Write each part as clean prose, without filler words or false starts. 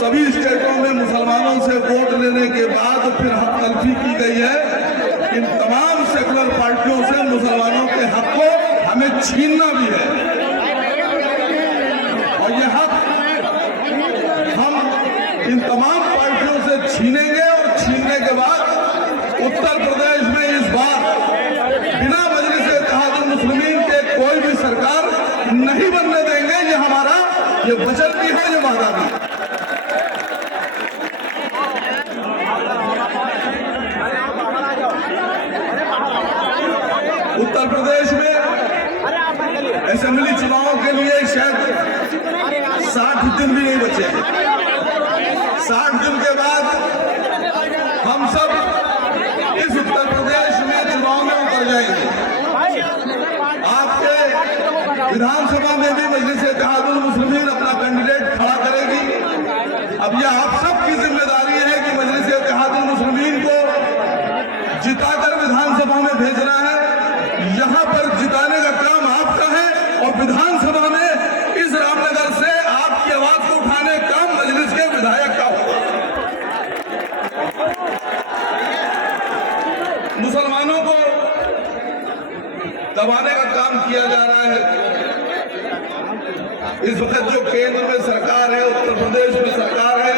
सभी स्टेटों में मुसलमानों से वोट लेने के बाद फिर हक तलफी की गई है। इन तमाम सेकुलर पार्टियों से मुसलमानों के हक को हमें छीनना भी है और ये हक हम इन तमाम पार्टियों से छीनेंगे और छीनने के बाद उत्तर प्रदेश में इस बार बिना मजलिस इत्तेहादुल मुस्लिमीन के कोई भी सरकार नहीं बनने देंगे। ये हमारा ये वचन भी है, ये वादा भी है। उत्तर प्रदेश में असेंबली चुनावों के लिए शायद 60 दिन भी नहीं बचे। 60 दिन के बाद हम सब इस उत्तर प्रदेश में चुनाव में उतर जाएंगे। आपके विधानसभा में भी मजलिस इत्तेहादुल मुस्लिमीन अपना कैंडिडेट खड़ा करेगी। अब यह आप सबकी जिम्मेदारी है कि मजलिस इत्तेहादुल मुस्लिमीन को जिताकर विधानसभा में भेजना है। यहां पर जिताने का काम आपका है और विधानसभा में इस रामनगर से आपकी आवाज को उठाने का काम मजलिस के विधायक का होगा। मुसलमानों को दबाने का काम किया जा रहा है। इस वक्त जो केंद्र में सरकार है, उत्तर प्रदेश में सरकार है,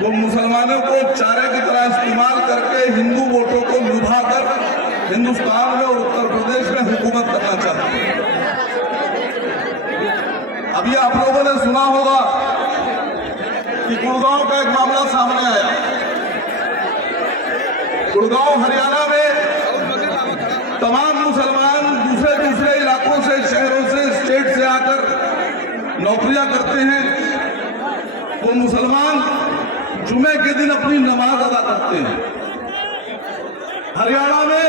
वो मुसलमानों को चारे की तरह इस्तेमाल करके हिंदू वोटों को लुभाकर हिंदुस्तान में और उत्तर प्रदेश में हुकूमत करना चाहती है। अभी आप लोगों ने सुना होगा कि गुड़गांव का एक मामला सामने आया। गुड़गांव हरियाणा में तमाम मुसलमान दूसरे इलाकों से, शहरों से, स्टेट से आकर नौकरियां करते हैं। वो मुसलमान जुमे के दिन अपनी नमाज अदा करते हैं। हरियाणा में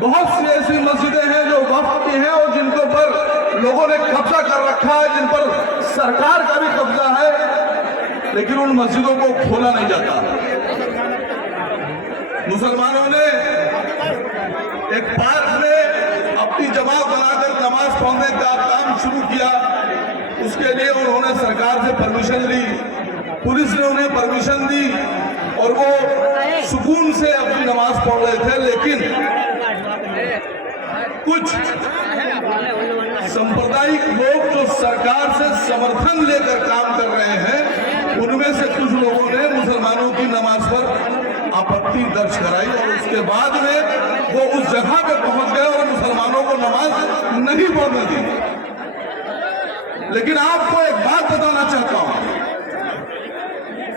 बहुत सी ऐसी मस्जिदें हैं जो वक्फ की हैं और जिनके ऊपर लोगों ने कब्जा कर रखा है, जिन पर सरकार का भी कब्जा है, लेकिन उन मस्जिदों को खोला नहीं जाता। मुसलमानों ने एक पार्क में अपनी जमात बनाकर नमाज पढ़ने का काम शुरू किया। उसके लिए उन्होंने सरकार से परमिशन ली, पुलिस ने उन्हें परमिशन दी और वो सुकून से अपनी नमाज पढ़ रहे थे। लेकिन कुछ सांप्रदायिक लोग जो सरकार से समर्थन लेकर काम कर रहे हैं, उनमें से कुछ लोगों ने मुसलमानों की नमाज पर आपत्ति दर्ज कराई और उसके बाद में वो उस जगह पे पहुंच गए और मुसलमानों को नमाज नहीं पढ़ने दी। लेकिन आपको एक बात बताना चाहता हूं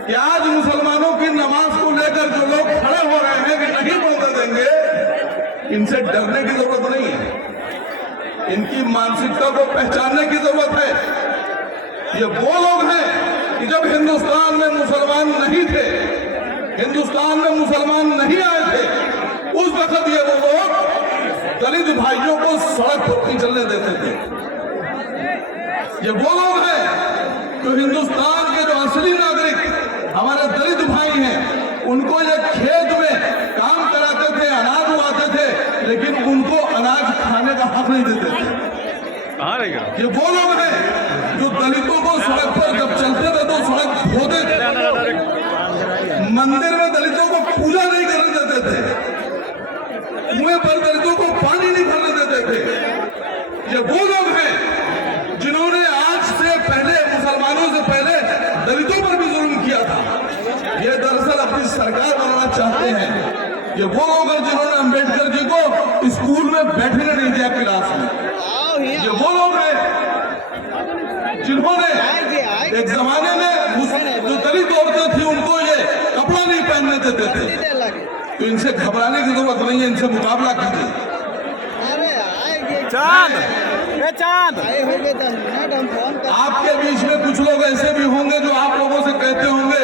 कि आज मुसलमानों की नमाज को लेकर जो लोग खड़े हो रहे हैं कि नहीं पढ़ने देंगे, इनसे डरने की जरूरत नहीं है। इनकी मानसिकता को पहचानने की जरूरत है। ये वो लोग हैं कि जब हिंदुस्तान में मुसलमान नहीं थे, हिंदुस्तान में मुसलमान नहीं आए थे, उस वक्त ये वो लोग दलित भाइयों को सड़क पर नहीं चलने देते थे। ये वो लोग हैं जो हिंदुस्तान के जो असली नागरिक हमारे दलित भाई हैं, उनको ये खेत में काम कराते थे, अनाज उगाते थे, लेकिन उनको अनाज खाने का हक नहीं देते थे। ये वो लोग हैं जो दलितों को सड़क पर जब चलते थे तो सड़क खोदे थे, मंदिर में दलितों को पूजा नहीं करने देते थे, कुएं पर दलितों को पानी नहीं भरने देते थे। ये वो लोग हैं जिन्होंने आज से पहले, मुसलमानों से पहले दलितों पर भी जुल्म किया था। ये दरअसल अपनी सरकार बनाना चाहते हैं। ये वो लोग हैं जिन्होंने अंबेडकर जी को स्कूल में बैठने नहीं दिया क्लास में। ये वो लोग हैं जिन्होंने एक जमाने में जो दलित औरतें थी उनको ये कपड़ा नहीं पहनने देते थे। तो इनसे घबराने की जरूरत नहीं है, इनसे मुकाबला कीजिए। चांद आपके बीच में कुछ लोग ऐसे भी होंगे जो आप लोगों से कहते होंगे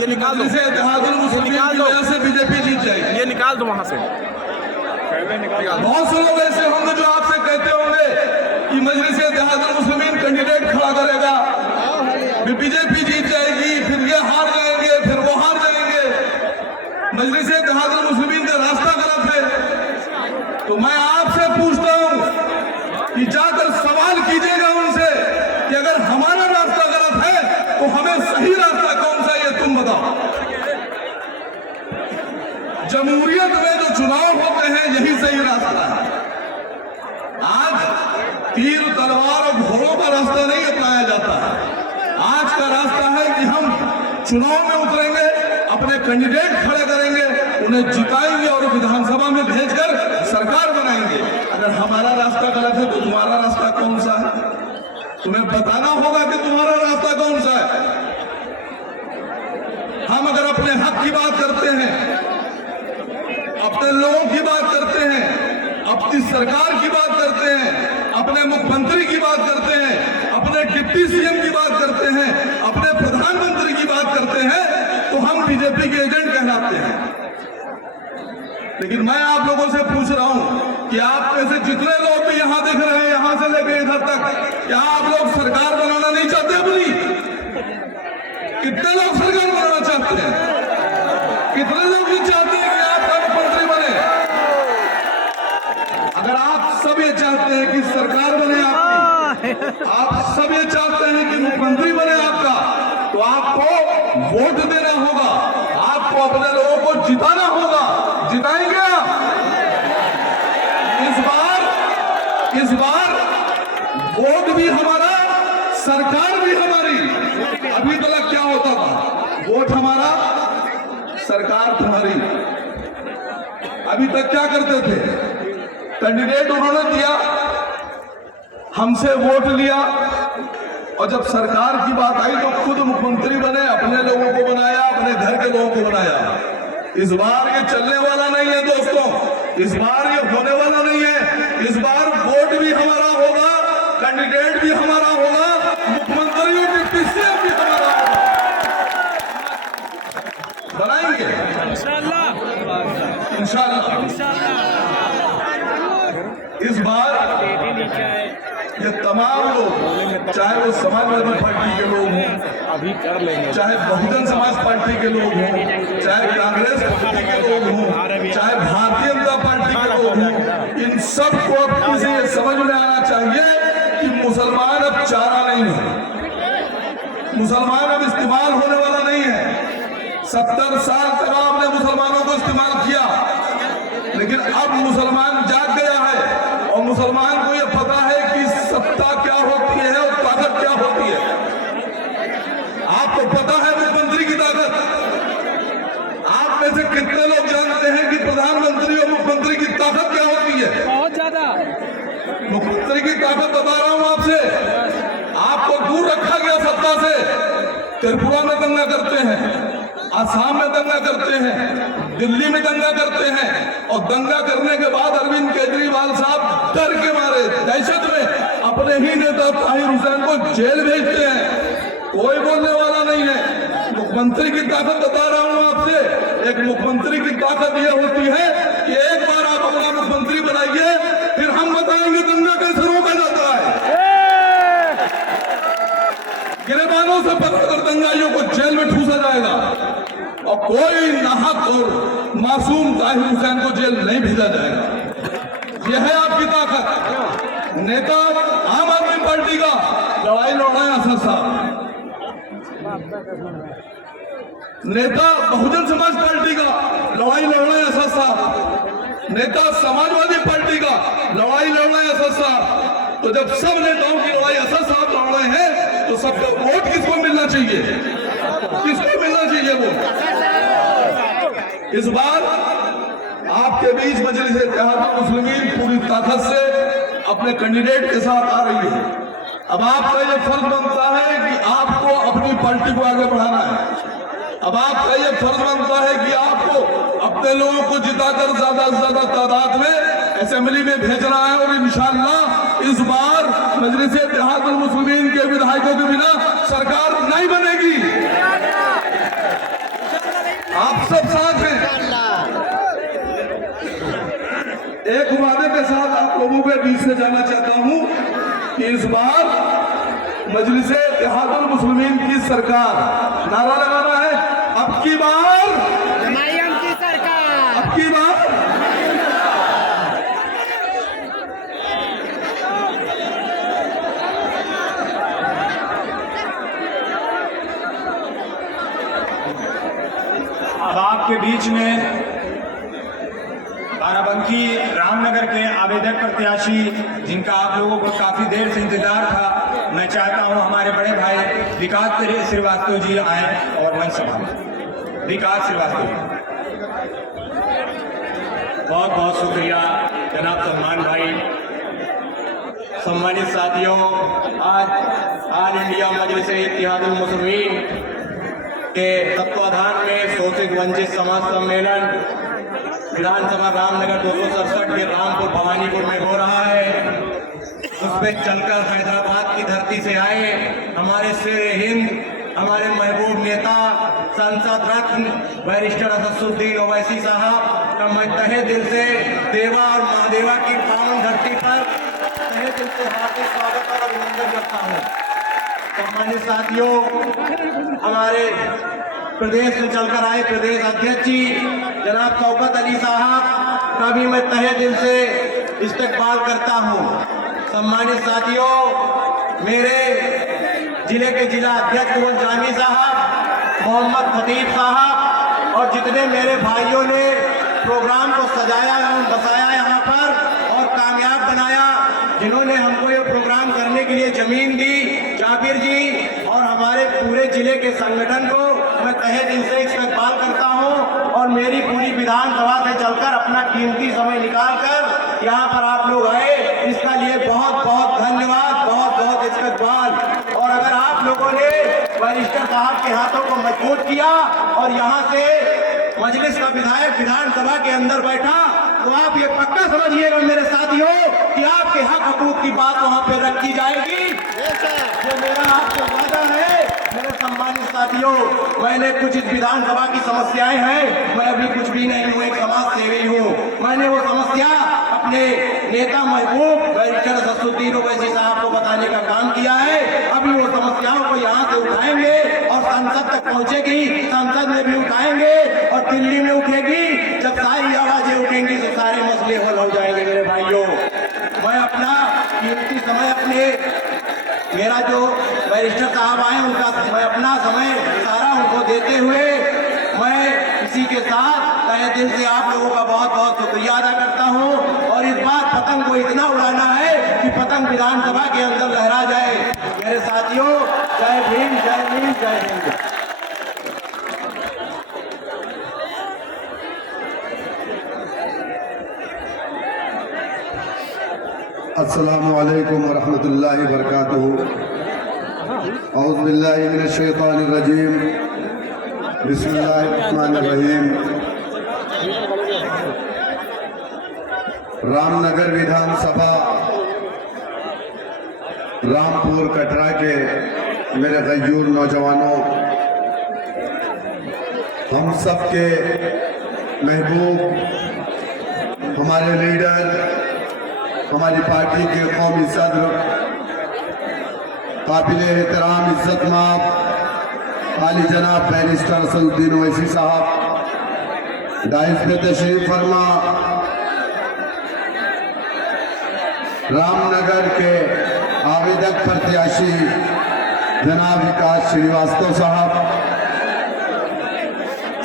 ये निकाल दो, इत्तेहादुल मुस्लिमीन की वजह से बीजेपी जीत जाएगी। ये निकाल दो वहां से। बहुत से लोग ऐसे होंगे जो आपसे कहते होंगे कि मजलिस इत्तेहादुल मुस्लिमीन कैंडिडेट खड़ा करेगा, बीजेपी जीत जाएगी, फिर ये हार जाएंगे, फिर वो हार जाएंगे, मजलिस इत्तेहादुल मुस्लिमीन का रास्ता गलत है। तो मैं आपसे पूछता हूं कि जाकर सवाल कीजिएगा उनसे कि अगर हमारा रास्ता गलत है तो हम तीर तलवार और घोड़ों का रास्ता नहीं अपनाया जाता है। आज का रास्ता है कि हम चुनाव में उतरेंगे, अपने कैंडिडेट खड़े करेंगे, उन्हें जिताएंगे और विधानसभा में भेजकर सरकार बनाएंगे। अगर हमारा रास्ता गलत है तो तुम्हारा रास्ता कौन सा है? तुम्हें बताना होगा कि तुम्हारा रास्ता कौन सा है। हम अगर अपने हक की बात करते हैं, अपने लोगों की बात करते हैं, अपनी सरकार की बात करते हैं, अपने मुख्यमंत्री की बात करते हैं, अपने डिप्टी सीएम की बात करते हैं, अपने प्रधानमंत्री की बात करते हैं, तो हम बीजेपी के एजेंट कहलाते हैं। लेकिन मैं आप लोगों से पूछ रहा हूं कि आप में से जितने लोग भी यहां दिख रहे हैं, यहां से लेकर इधर तक, क्या आप लोग सरकार बनाना नहीं चाहते अपनी? कितने लोग सरकार बनाना चाहते हैं? कितने लोग ये चाहते हैं कि आपका मुख्यमंत्री बने? अगर आप सब ये चाहते हैं कि सरकार बने आपकी, आप सब ये चाहते हैं कि मुख्यमंत्री बने आपका, तो आपको वोट देना होगा, आपको अपने लोगों को जिताना होगा। जिताएंगे आप? इस बार वोट भी हमारा, सरकार भी हमारी। अभी तक क्या होता था? वोट हमारा, सरकार तुम्हारी। अभी तक क्या करते थे? कैंडिडेट उन्होंने दिया, हमसे वोट लिया, और जब सरकार की बात आई तो खुद मुख्यमंत्री बने, अपने लोगों को बनाया, अपने घर के लोगों को बनाया। इस बार ये चलने वाला नहीं है दोस्तों, इस बार ये होने वाला नहीं है। इस बार वोट भी हमारा होगा, कैंडिडेट भी हमारा होगा, मुख्यमंत्री और डिप्टी सीएम भी हमारा होगा। बनाएंगे इंशाअल्लाह। इस बार ये तमाम लोग, चाहे वो समाजवादी पार्टी के लोग हों, अभी कर लेंगे, चाहे बहुजन समाज पार्टी के लोग हों, चाहे कांग्रेस पार्टी के लोग हों, चाहे भारतीय जनता पार्टी के लोग हों, इन सबको अब किसी ये समझ में आना चाहिए कि मुसलमान अब चारा नहीं है, मुसलमान अब इस्तेमाल होने वाला नहीं है। 70 साल तक आपने मुसलमानों को इस्तेमाल किया, लेकिन अब मुसलमान जाग गया है और मुसलमान को यह पता है कि सत्ता क्या होती है और ताकत क्या होती है। आपको पता है मुख्यमंत्री की ताकत? आप में से कितने लोग जानते हैं कि प्रधानमंत्री और मुख्यमंत्री की ताकत क्या होती है? बहुत ज्यादा। मुख्यमंत्री की ताकत बता रहा हूं आपसे। आपको दूर रखा गया सत्ता से। त्रिपुरा में दंगा करते हैं, आसाम में दंगा करते हैं, दिल्ली में दंगा करते हैं, और दंगा करने के बाद अरविंद केजरीवाल साहब डर के मारे, दहशत में अपने ही नेता ताहिर हुसैन को जेल भेजते हैं। कोई बोलने वाला नहीं है। मुख्यमंत्री की ताकत बता रहा हूं आपसे। एक मुख्यमंत्री की ताकत यह होती है कि एक बार आप अपना मुख्यमंत्री बनाइए, फिर हम बताएंगे दंगा कैसे रोका जाता है। गिरबानों से पकड़कर दंगाइयों को जेल में ठूसा जाएगा, और कोई नाहक और मासूम ताहिर हुसैन को जेल नहीं भेजा जाएगा। यह है आपकी ताकत। नेता आम आदमी पार्टी का लड़ाई लड़ रहे हैं असद साहब, नेता बहुजन समाज पार्टी का लड़ाई लड़ रहे हैं असद साहब, नेता समाजवादी पार्टी का लड़ाई लड़ रहे हैं असद साहब। तो जब सब नेताओं की लड़ाई असद साहब लड़ रहे हैं, तो सबका वोट किसको मिलना चाहिए? किसको मिलना चाहिए वोट? इस बार आपके बीच मजलिस इत्तेहादुल मुस्लिमीन पूरी ताकत से अपने कैंडिडेट के साथ आ रही है। अब आपका यह फर्ज बनता है कि आपको अपनी पार्टी को आगे बढ़ाना है। अब आपका यह फर्ज बनता है कि आपको अपने लोगों को जिताकर ज्यादा से ज्यादा तादाद में असेंबली में भेजना है, और इंशाअल्लाह इस बार मजलिस इत्तेहादुल मुस्लिमीन के विधायकों के बिना सरकार नहीं बनेगी। आप सब साथ हैं। एक वादे के साथ आप लोगों के बीच से जाना चाहता हूं कि इस बार मजलिस इत्तेहादुल मुस्लिमीन की सरकार, नारा लगाना है अब की बार जमाईम की सरकार, अब की बार। अब आपके बीच में बाराबंकी रामनगर के आवेदन आवेदक प्रत्याशी जिनका आप लोगों को काफी देर से इंतजार था, मैं चाहता हूं हमारे बड़े भाई विकास श्रीवास्तव जी आए और मंच संभालें। विकास श्रीवास्तव। बहुत बहुत शुक्रिया जनाब सलमान भाई। सम्मानित साथियों, आज ऑल इंडिया मजलिस इत्तेहादुल मुस्लिमीन के तत्वाधान में शोषित वंचित समाज सम्मेलन विधानसभा रामनगर 267 के रामपुर भवानीपुर में हो रहा है। उस पर चलकर हैदराबाद की धरती से आए हमारे शेर हिंद, हमारे महबूब नेता, संसद रत्न बैरिस्टर असदुद्दीन ओवैसी साहब का मैं तहे दिल से देवा और महादेवा की पावन धरती पर तहे दिल से हार्दिक स्वागत और अभिनंदन करता हूँ। सम्मानित साथियों, हमारे प्रदेश से चलकर आए प्रदेश अध्यक्ष जी जनाब शौकत अली साहब का भी मैं तहे दिल से इस्तकबाल करता हूँ। सम्मानित साथियों, मेरे जिले के जिला अध्यक्ष कुंवर जामी साहब, मोहम्मद खतीब साहब और जितने मेरे भाइयों ने प्रोग्राम को सजाया एवं बसाया यहाँ पर और कामयाब बनाया, जिन्होंने हमको ये प्रोग्राम करने के लिए जमीन दी, जाबिर जी और हमारे पूरे जिले के संगठन को मैं तहे दिल से इस्तकबाल करता हूँ। और मेरी पूरी विधानसभा से चलकर अपना कीमती समय निकालकर यहाँ पर आप लोग आए, इसका लिए बहुत बहुत धन्यवाद, बहुत बहुत इस्तकबाल। और अगर आप लोगों ने बैरिस्टर साहब के हाथों को मजबूत किया और यहाँ से मजलिस का विधायक विधानसभा के अंदर बैठा, तो आप ये पक्का समझिएगा मेरे साथियों कि आपके हक हकूक की बात वहाँ पे रखी जाएगी। ये मेरा आपसे वादा है। मेरे सम्मानित साथियों, मैंने कुछ इस विधानसभा की समस्याएं हैं, मैं अभी कुछ भी नहीं हूँ, एक समाज सेवी हूँ। मैंने वो समस्या अपने नेता महबूब बैरिस्टर असदुद्दीन ओवैसी साहब को बताने का काम किया है। अभी वो समस्याओं को यहाँ से उठाएंगे और संसद तक पहुँचेगी, संसद में भी उठाएंगे और दिल्ली में उठेगी। जब सारी आवाजें उठेंगी तो सारे मसले हल हो जाएंगे। मेरे भाइयों, मैं अपना कीमती समय मेरा जो बैरिस्टर साहब आए उनका मैं अपना समय सारा उनको देते हुए मैं इसी के साथ तहे दिल से आप लोगों का बहुत बहुत शुक्रिया अदा करता हूं। और इस बार पतंग को इतना उड़ाना है कि पतंग विधानसभा के अंदर लहरा जाए। मेरे साथियों, जय भीम, जय भीम, जय हिंद। अस्सलामु अलैकुम वरहमतुल्लाहि वबरकातुहू। औज़ु बिल्लाहि मिनश शैतानिर रजीम। बिस्मिल्लाहिर रहमानिर रहीम। रामनगर विधानसभा रामपुर कटरा के मेरे गयूर नौजवानों, हम सब के महबूब, हमारे लीडर, हमारी पार्टी के कौमी सदर, काबिल एहतराम इज्जत माब आली जनाब बैरिस्टर असदुद्दीन ओवैसी साहब दाइस पे तशरीफ फरमा, रामनगर के आवेदक प्रत्याशी जनाब विकास श्रीवास्तव साहब,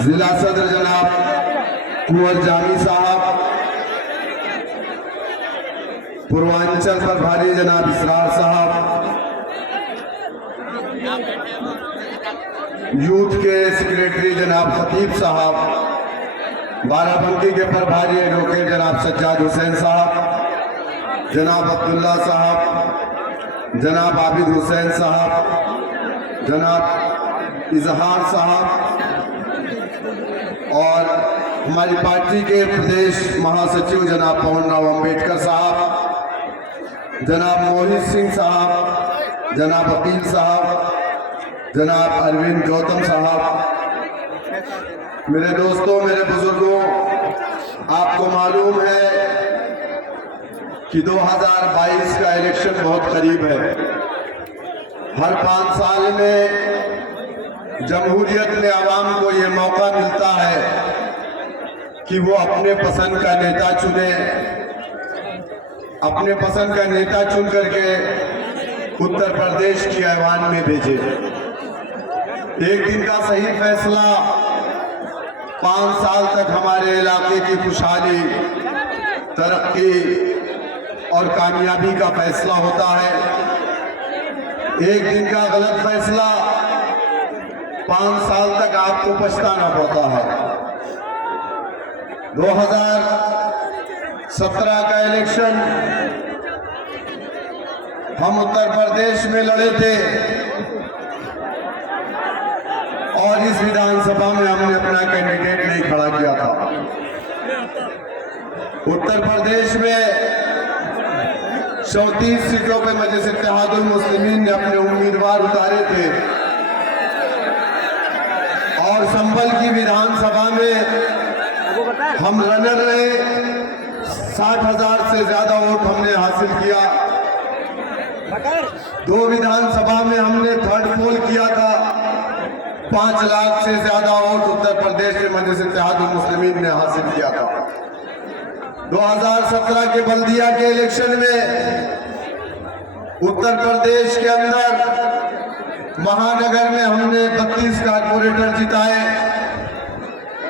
जिला सदर जनाब कुंवर जामी साहब, पूर्वांचल प्रभारी जनाब इसरार साहब, यूथ के सेक्रेटरी जनाब खतीब साहब, बाराबंकी के प्रभारी एडवोकेट जनाब सज्जाद हुसैन साहब, जनाब अब्दुल्ला साहब, जनाब आबिद हुसैन साहब, जनाब इजहार साहब और हमारी पार्टी के प्रदेश महासचिव जनाब पवन राव अम्बेडकर साहब, जनाब मोहित सिंह साहब, जनाब अकील साहब, जनाब अरविंद गौतम साहब। मेरे दोस्तों, मेरे बुजुर्गों, आपको मालूम है कि 2022 का इलेक्शन बहुत करीब है। हर 5 साल में जमहूरियत में आवाम को ये मौका मिलता है कि वो अपने पसंद का नेता चुने, अपने पसंद का नेता चुन करके उत्तर प्रदेश की ऐवान में भेजे। एक दिन का सही फैसला 5 साल तक हमारे इलाके की खुशहाली, तरक्की और कामयाबी का फैसला होता है। एक दिन का गलत फैसला 5 साल तक आपको पछताना पड़ता है। 2017 का इलेक्शन हम उत्तर प्रदेश में लड़े थे और इस विधानसभा में हमने अपना कैंडिडेट नहीं खड़ा किया था। उत्तर प्रदेश में 34 सीटों पर मजलिस इत्तेहादुल मुस्लिमीन ने अपने उम्मीदवार उतारे थे और संभल की विधानसभा में हम रनर रहे। 60,000 से ज्यादा वोट हमने हासिल किया। 2 विधानसभा में हमने थर्ड पोल किया था। 5 लाख से ज्यादा वोट उत्तर प्रदेश के मजलिस इत्तेहादुल मुस्लिमीन ने हासिल किया था। 2017 के बल्दिया के इलेक्शन में उत्तर प्रदेश के अंदर महानगर में हमने 32 कारपोरेटर जिताए।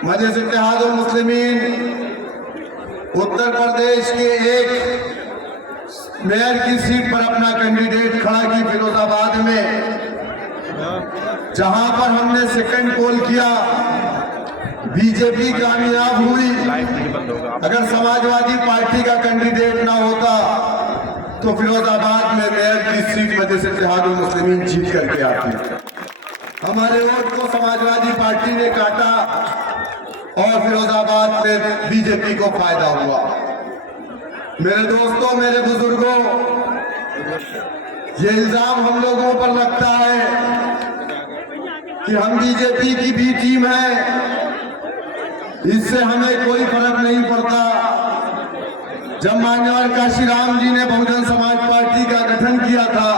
मजलिस इत्तेहादुल मुस्लिमीन उत्तर प्रदेश के एक मेयर की सीट पर अपना कैंडिडेट खड़ा की फिरोजाबाद में, जहां पर हमने सेकंड पोल किया। बीजेपी कामयाब हुई। अगर समाजवादी पार्टी का कैंडिडेट ना होता तो फिरोजाबाद में मेयर की सीट मजलिस इत्तेहादुल मुस्लिमीन जीत करके आती। हमारे वोट को समाजवादी पार्टी ने काटा और फिरोजाबाद में बीजेपी को फायदा हुआ। मेरे दोस्तों, मेरे बुजुर्गों, ये इल्जाम हम लोगों पर लगता है कि हम बीजेपी की बी टीम है, इससे हमें कोई फर्क नहीं पड़ता। जब मान्यवर काशीराम जी ने बहुजन समाज पार्टी का गठन किया था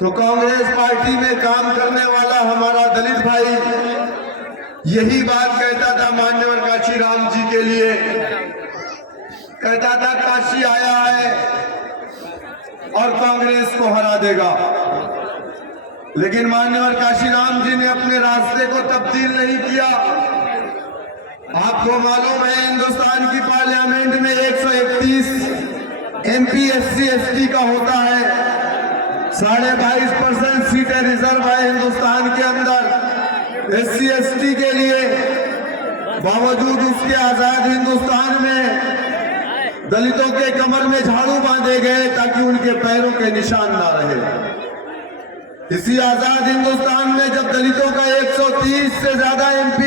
तो कांग्रेस पार्टी में काम करने वाला हमारा दलित भाई यही बात कहता था मान्यवर काशीराम जी के लिए। कहता था काशी आया है और कांग्रेस को हरा देगा। लेकिन मान्यवर काशीराम जी ने अपने रास्ते को तब्दील नहीं किया। आपको मालूम है हिंदुस्तान की पार्लियामेंट में 131 MP SC ST का होता है। 22.5% सीटें रिजर्व है हिंदुस्तान के अंदर SC ST के लिए। बावजूद उसके आजाद हिंदुस्तान में दलितों के कमर में झाड़ू बांधे गए ताकि उनके पैरों के निशान ना रहे। इसी आजाद हिंदुस्तान में जब दलितों का 130 से ज्यादा MP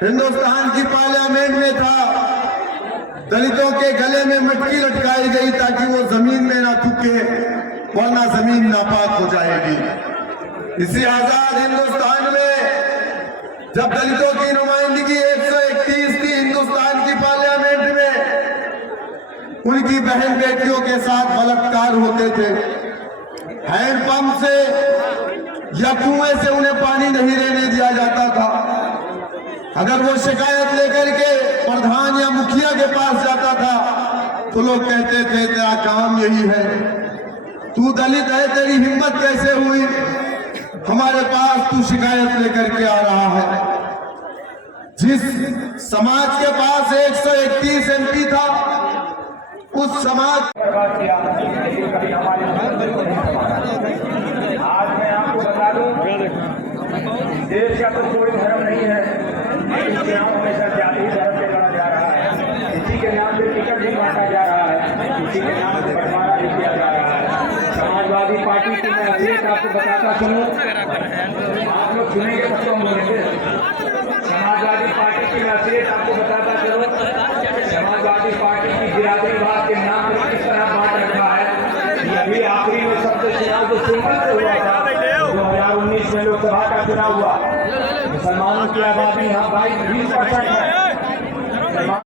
हिंदुस्तान की पार्लियामेंट में था, दलितों के गले में मटकी लटकाई गई ताकि वो जमीन में ना थूके वरना जमीन नापाक हो जाएगी। इसी आजाद हिंदुस्तान में जब दलितों की नुमाइंदगी 131 थी हिंदुस्तान की पार्लियामेंट में, उनकी बहन बेटियों के साथ बलात्कार होते थे। हैंडपंप से या कुएं से उन्हें पानी नहीं लेने दिया जाता था। अगर वो शिकायत लेकर के प्रधान या मुखिया के पास जाता था तो लोग कहते थे तेरा काम यही है, तू दलित है, तेरी हिम्मत कैसे हुई हमारे पास तू शिकायत लेकर के आ रहा है। जिस समाज के पास 131 MP था उस समाज आज मैं आपको बता दूं, देश का तो कोई धर्म नहीं है, इसके नाम हमेशा जाति धर्म पे लड़ा जा रहा है। इसी के नाम पे टिकट भी बांटा जा रहा है, इसी के नाम पे बंटवारा भी किया जा रहा है। समाजवादी पार्टी की मैं असलियत आपको बताता चलूं, आप लोग सुनेंगे तब तो बोलेंगे। समाजवादी पार्टी की मैं असलियत आपको बताता चलूं, समाजवादी पार्टी की बिरादरीवाद के नाम पर किस तरह बांट रखा है। अभी आखिरी में सबसे चुनाव जो सिंपल से हुआ था 2019 में लोकसभा का चुनाव हुआ, मुसलमानों की आबादी यहाँ 22% है।